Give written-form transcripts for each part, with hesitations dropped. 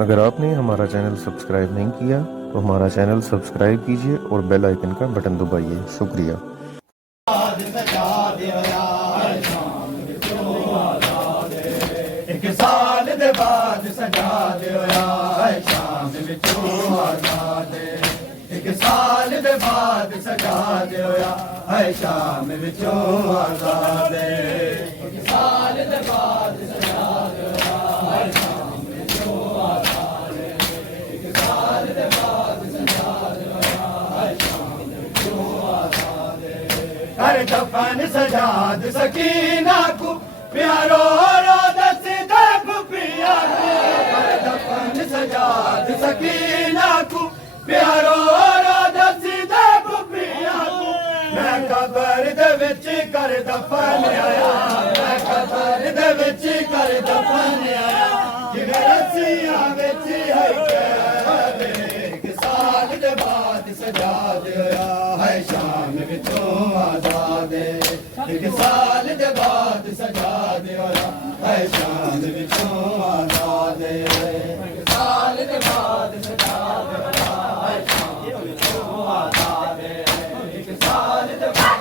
अगर आपने हमारा चैनल सब्सक्राइब नहीं किया तो हमारा चैनल सब्सक्राइब कीजिए और बेल आइकन का बटन दबाइए। शुक्रिया। एक साल दे बाद सजा दिया शाम विचों आजाद। एक साल दे बाद सजा दिया शाम विचों आजाद। एक साल दे बाद सजा दिया शाम विचों आजाद। एक साल दे बाद सजा दिया शाम विचों आजाद। कर दफन सजाद सकीना को प्यारो सजाद सकीना को प्यारो दसी दे पिया को मैं कबर दे विच कर दफन आया। मैं कबर दे विच कर दफन आया जिवें रस्सियां विच है कैद। एक साल दे बाद सजा दिया है शाम विचों आजाद। एक साल दे बाद सजा दिया है शाम विचों आजाद। साल के बाद सजा दिया है शाम विचों आजाद। एक साल के बाद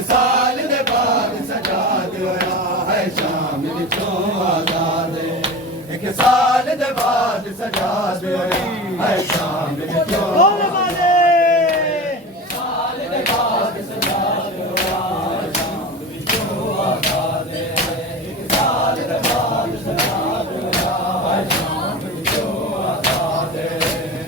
साल दे बाद सजा दिया है शाम विचों आजाद। साल दे बाद सजा दिया है शाम विचों आजाद। एक साल दे बाद सजा दिया है शाम विचों आजाद।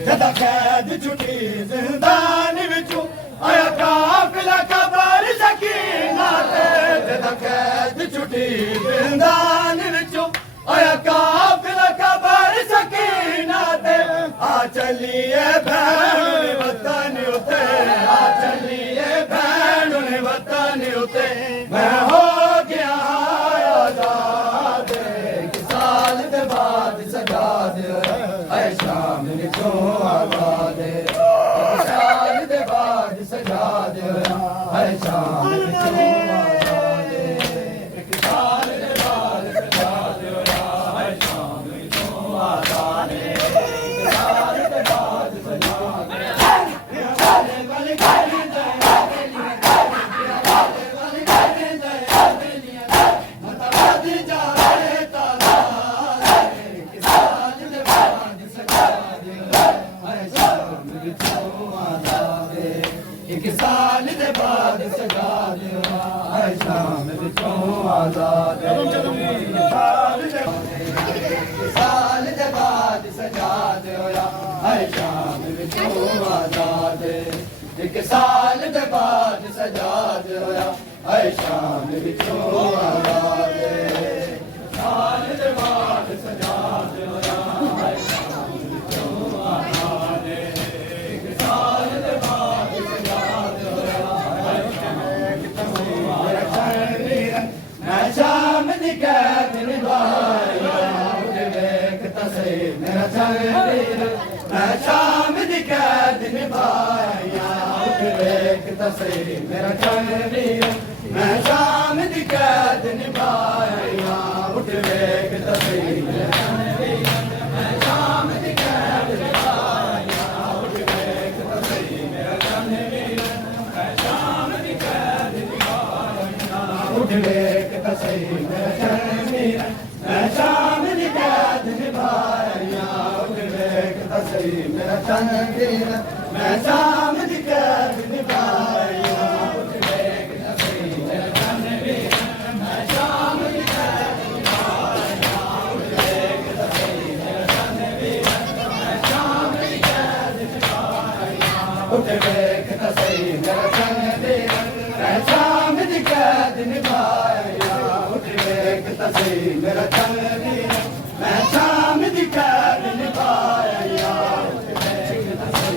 जदा कैद छुटी जिंदान विचों आया काफिला कबर सकीना ते। जदा कैद छुटी जिंदान विचों आया काफिला कबर सकीना ते। आ चलिए भैन वतन उते। आ चलिए भैन वतन उते मैं हो गया आजाद। एक साल के बाद सजा दिया है शाम विचों आजाद। एक साल के बाद सजा दिया है शाम विचों आजाद। एक साल के बाद सजा दिया है शाम विचों आजाद। एक साल के बाद सजा एक साल दे बाद सजा दिया है शाम विचों आजाद। साल दे बाद सजा दिया है शाम विचों आजाद। एक साल दे बाद सजा दिया है शाम विचों आजाद। साल दे बाद सजा दिया है शाम विचों आजाद। एक साल दे बाद सजा दिया है मैं शाम दी कैद निभाया देख तसे मेरा शरीर। मैं शाम दी कैद निभाया देख तसे मेरा शरीर। मैं शाम दी कैद निभाया उठ देख तसे मेरा शरीर। मैं शाम दी कैद निभाया उठ देख तसे मेरा शरीर। मैं शाम दी कैद निभाया उठ देख तसे मेरा शरीर। मैं शाम दी कैद निभाया उठ देख तसे मेरा शरीर। मैं शाम दी कैद निभाया उठ देख तसे मेरा शरीर। मैं शाम दी कैद निभाया उठ देख तसे मेरा शरीर। मैं शाम दी कैद निभाया उठ देख तसे मेरा शरीर। मैं शाम दी कैद निभाया उठ देख तसे मेरा शरीर। मैं शाम दी कैद निभाया उठ देख तसे।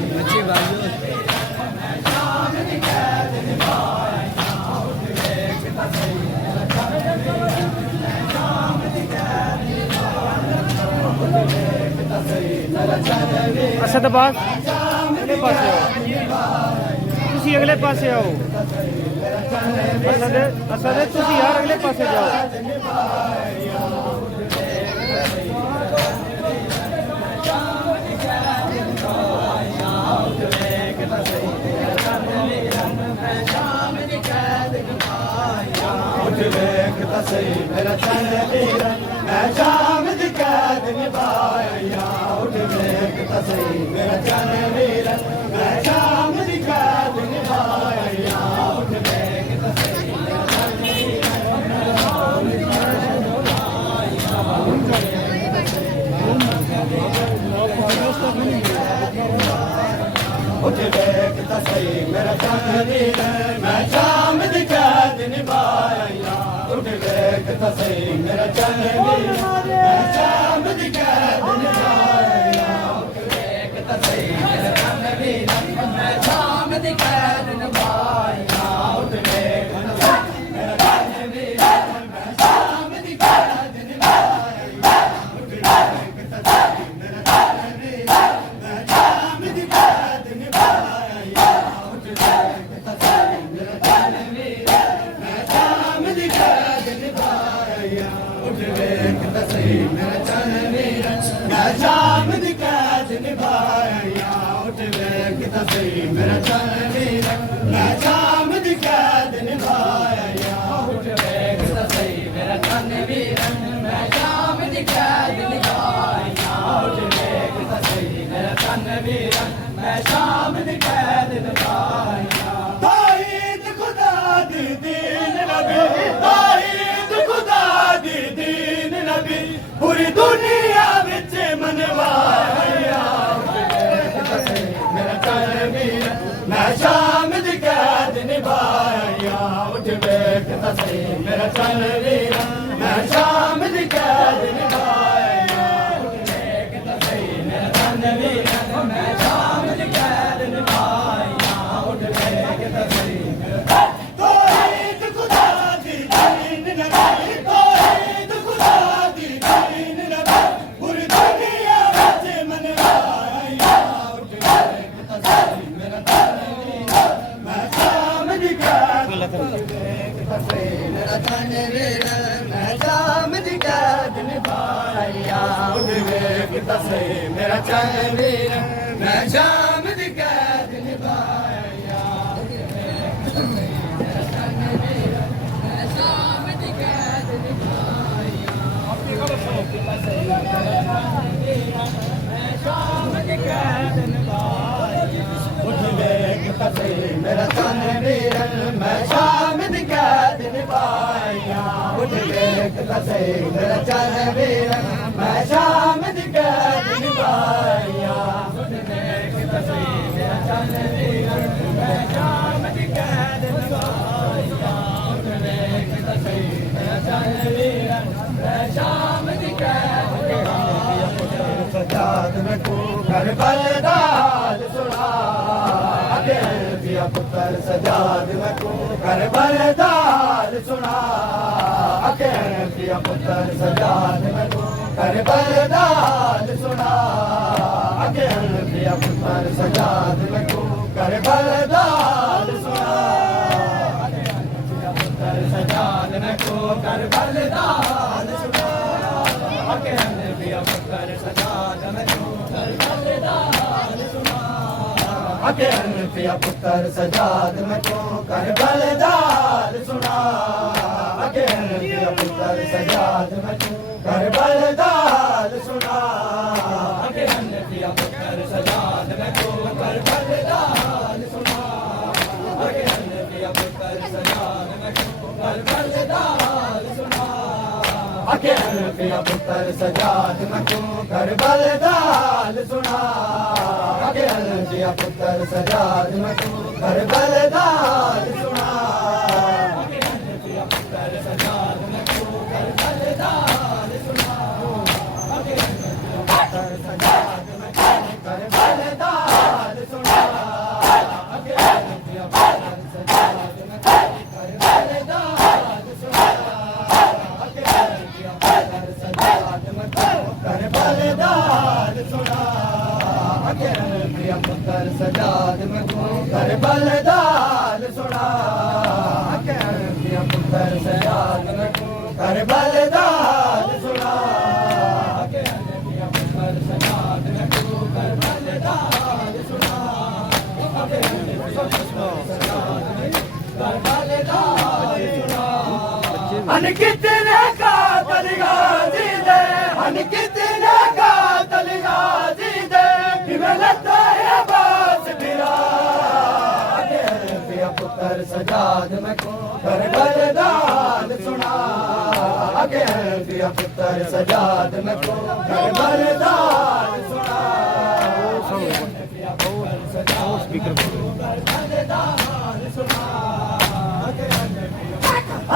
असदबाग अगले पासे आओ, तुसी अगले पासे आओ। असद असद तुसी यार अगले पासे जाओ। मेरा चंद वीर मैं शाम दी कैद निभाया उठ वेख तसई मेरा चंद वीर मैं शाम दी कैद निभाया उठ वेख तसई मेरा चंद वीर उठ वेख तसई मेरा चंद वीर मैं शाम दी कैद निभाया उठ वेख तसई मेरा चंद वीर मैं शाम दी कैद निभाया उठ वेख तसई मेरा चंद वीर मैं शाम दी कैद निभाया उठ वेख तसई मेरा चंद वीर मैं शाम दी कैद निभाया उठ वेख तसई मेरा चंद वीर मैं शाम दी कैद निभाया उठ वेख तसई मेरा चंद वीर मैं शाम दी कैद निभाया उठ वेख तसई मेरा चंद वीर मैं शाम दी कैद निभाया उठ वेख तसई मेरा चंद वीर मैं शाम दी कैद निभाया उठ वेख तसई मेरा चंद वीर मैं शाम दी कैद निभाया उठ वेख तसई मेरा चंद वीर मैं शाम दी कैद निभाया ताईद खुदा दी दीन नबी ताईद खुदा दी दीन नबी पूरी दुनिया विच मनवाया मेरा चंद वीर मैं शाम दी कैद निभाया उठ वेख तसई मेरा चंद वीर मैं शाम दी कैद निभाया उठ वेख तसई मेरा चंद वीर मैं शाम दी कैद निभाया उठ वेख तसई तौहीद खुदा दी दीन नबी तौहीद खुदा दी दीन नबी पूरी दुनिया विच मनवाया उठ वेख तसई मेरा चंद वीर मैं शाम दी कैद तसई मेरा चंद वीर मैं शाम दी कैद निभाया उठ वेख तसई मेरा चंद वीर मैं शाम दी कैद निभाया उठ वेख तसई मेरा चंद वीर मैं शाम दी कैद निभाया मैं शाम दी कैद निभाया उठ वेख तसई मेरा चंद वीर मैं शाम दी कैद निभाया उठ वेख तसई मेरा चंद वीर मैं शाम दी कैद निभाया उठ वेख तसई मेरा चंद वीर मैं शाम दी कैद निभाया उठ वेख तसई मेरा चंद वीर मैं शाम दी कैद निभाया सजाद में तू करबल दा हाल सुना अगे पिया पुत्र सजाद में तू करबल दा हाल सुना अगे पिया पुत्र सजाद में तू करबल दा हाल सुना अगे पिया पुत्र सजाद में तू करबल दा हाल सुना अगे पिया पुत्र सजाद में तू करबल दा हाल सुना अगे पिया पुत्र सजाद में तू करबल दा हाल सुना अगे पिया पुत्र सजाद में तू करबल दा हाल सुना अगे पिया पुत्र सजाद में तू करबल दा हाल सुना अगे पिया पुत्र सजाद में तू करबल दा हाल सुना अगे पिया पुत्र सजाद में तू करबल दा हाल सुना अगे पिया पुत्र सजाद में तू करबल दा हाल सुना अगे पिया पुत्र सजाद में तू करबल दा हाल सुना अगे पिया पुत्र सजाद में तू करबल दा हाल सुना अगे पिया पुत्र सजाद में तू करबल दा हाल सुना अगे पिया पुत्र सजाद में तू करबल दा हाल सुना अगे पिया पुत्र सजाद में तू करबल दा हाल सुना के पिया पुत्र सजाद मैं को करबल दा हाल सुना के पिया पुत्र सजाद मैं को करबल दा हाल सुना के पिया पुत्र सजाद मैं को करबल दा हाल सुना के करबल दा हाल सुना अन कितने कातल गाजी दे अन कितने कातल गाजी दे कि मैं लगता है बास बिरा पिया पुत्र सजाद मैं को करबल दा हाल सुना के पिया पुत्र सजाद मैं को करबल दा हाल सुना पिया पुत्र सजाद मैं को करबल दा हाल सुना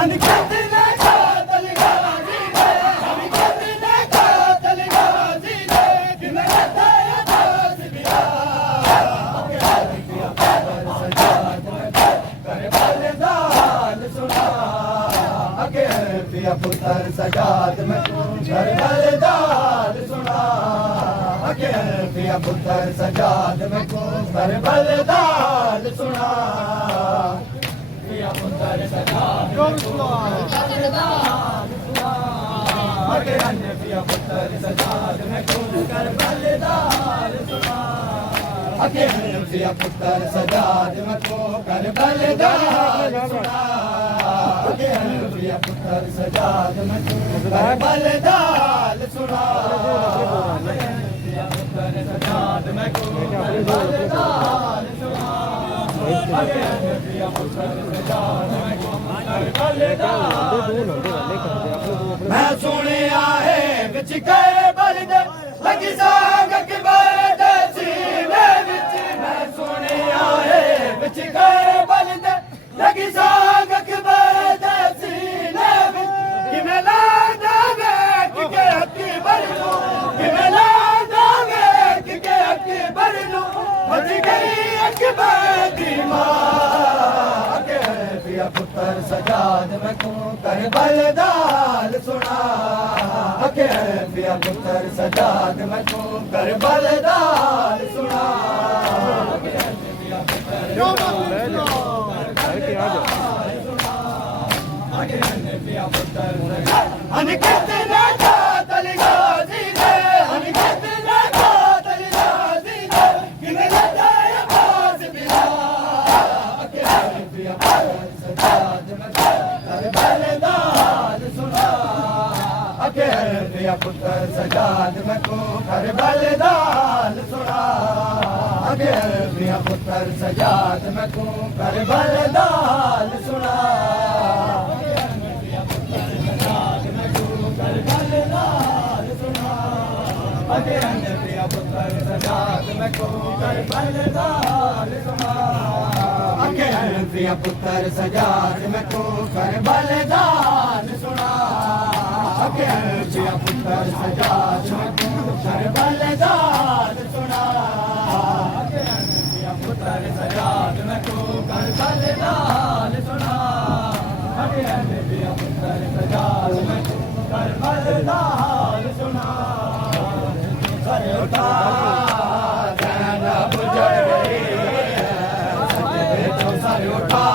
अन कितने कातल गाजी दे अन कितने कातल गाजी दे कि मैं लगता है बास बिरा पिया पुत्र सजाद मैं को करबल दा हाल सुना के पिया पुत्र सजाद मैं को करबल दा हाल सुना के पिया पुत्र सजाद मैं को करबल दा हाल सुना पिया पुत्र सजाद मैं को करबल दा हाल सुना के पिया पुत्र सजाद मैं को करबल दा हाल सुना के पिया पुत्र सजाद मैं को करबल दा हाल सुना के पिया पुत्र सजाद मैं को करबल दा हाल सुना पिया पुत्र सजाद मैं को करबल दा हाल सुना के पिया पुत्र सजाद मैं को करबल दा मैं सुनिया है विच गए बलद लगी साग के बलद सीने विच मैं सुनिया है विच गए बलद लगी साग के बलद सीने विच कि मैं लादा वेख के हकी बरलू कि मैं लादा वेख के हकी बरलू बच गई अकबर दी मां के पिया पुत्र सजाद मैं को करबल दा हाल सुना के पिया पुत्र सजाद मैं को करबल दा हाल सुना के पिया पुत्र अन कितने कातल गाजी दे अन कितने कातल गाजी दे कि मैं लगता है बास बिरा के पिया पुत्र सजाद मैं को करबल दा हाल सुना के पिया पुत्र सजाद मैं को करबल दा हाल सुना के पिया पुत्र सजाद मैं को करबल दा हाल सुना पिया पुत्र सजाद मैं को करबल दा हाल सुना के पिया पुत्र सजाद मैं को करबल दा हाल सुना के पिया पुत्र सजाद मैं को करबल दा हाल सुना के पिया पुत्र सजाद मैं को करबल दा हाल सुना के पिया पुत्र सजाद मैं को करबल दा हाल सुना सर उठा ज़ैनब जड़ गई सजदे तो सर उठा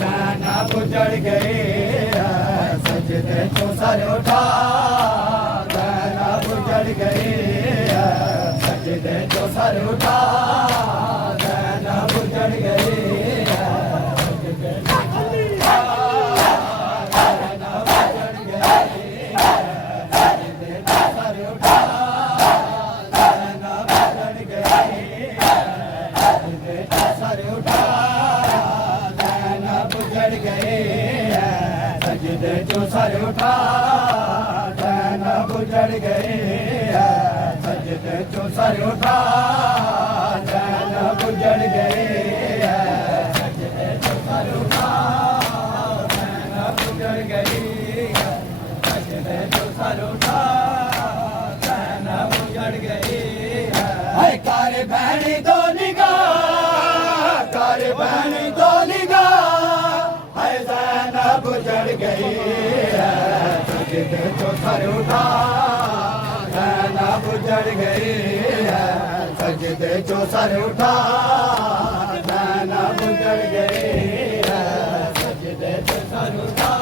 ज़ैनब जड़ गई सजदे तो सर उठा ज़ैनब जड़ गई सजदे तो सर उठा ज़ैनब जड़ गई जो सर उठा ज़ैनब जड़ गए सजदे जो सर उठा ज़ैनब जड़ गए सजदे जो सर उठा ज़ैनब जड़ गए सजदे जो सर उठा ज़ैनब जड़ गए हाय कार बहनी दो निगाह कार बहनी दो निगाह हाय ज़ैनब जड़ गई सजदे जो सर उठा गुजर गई है सजदे जो सर उठा ज़ैनब गुजर गई है सजदे जो सर उठा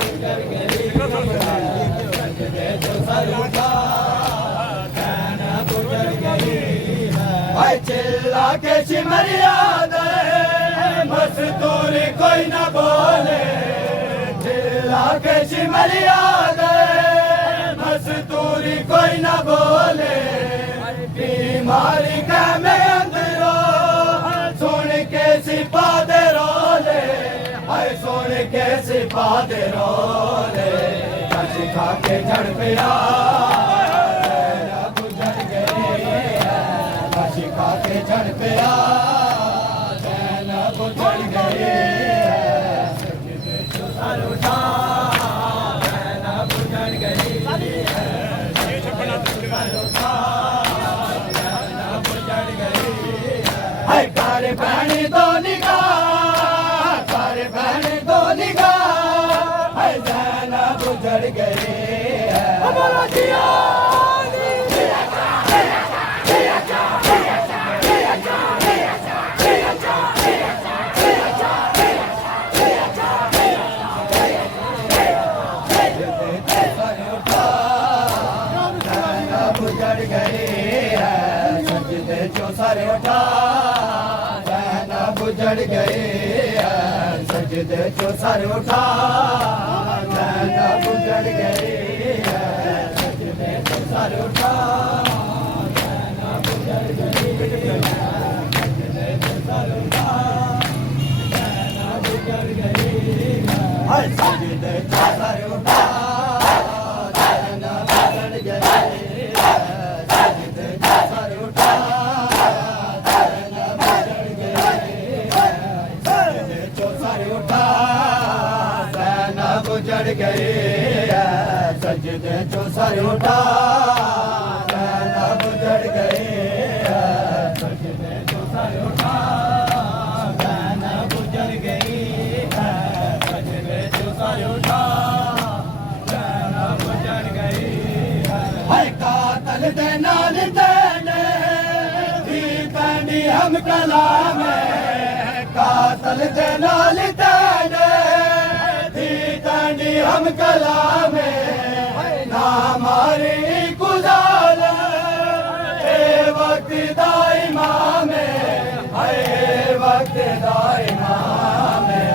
गुजर गई सजदे जो सर उठा ज़ैनब गुजर गई है चिल्ला के सिमरिया दे मजदूर कोई न बोले चिल्ला के सिमरिया दे मजदूरी कोई न बोले बीमारी का में अंदरो सुन के सिपा दे रोले हाय सुन के सिपा दे रोले कच खा के झड़ पिया गुजर गई कच खा के झड़ पिया गुजर गई सर उठा गुजर गई कार बहनी दो निगाह कार बहनी दो निगाह ज़ैनब गुजर गई गुजर गई है सजदे जो सर उठा ज़ैनब गुजर गई है सजदे जो सर उठा ज़ैनब गुजर गई है सजदे जो सर उठा ज़ैनब गुजर गई है सजदे जो सर उठा ज़ैनब गुजर गई है सजदे जो सर उठा ज़ैनब गुजर गई गुजर गई है सजदे जो सर उठा ज़ैनब गुजर गई है सजदे जो सर उठा ज़ैनब गुजर गई है सजदे जो सर उठा ज़ैनब गुजर गई है कातल दे नाल तेने दी पैनी हम कलाम कातल दे नाल तेने हम कलाम ना हमारी गुजार ए वक्त दाइमा में ए वक्त दाइमा में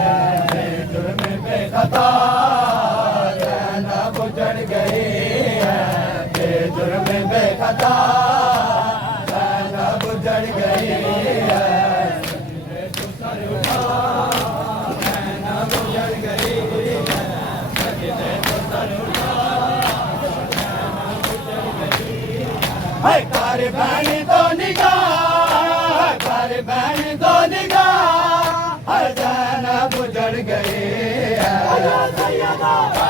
जुर्म पे खता ज़ैनब गुजर गई है जुर्म पे खता ज़ैनब गुजर गई है ज़ैनब गुजर गई कार बहनी दो निगाह कार बहनी दो निगाह ज़ैनब गुजर गई है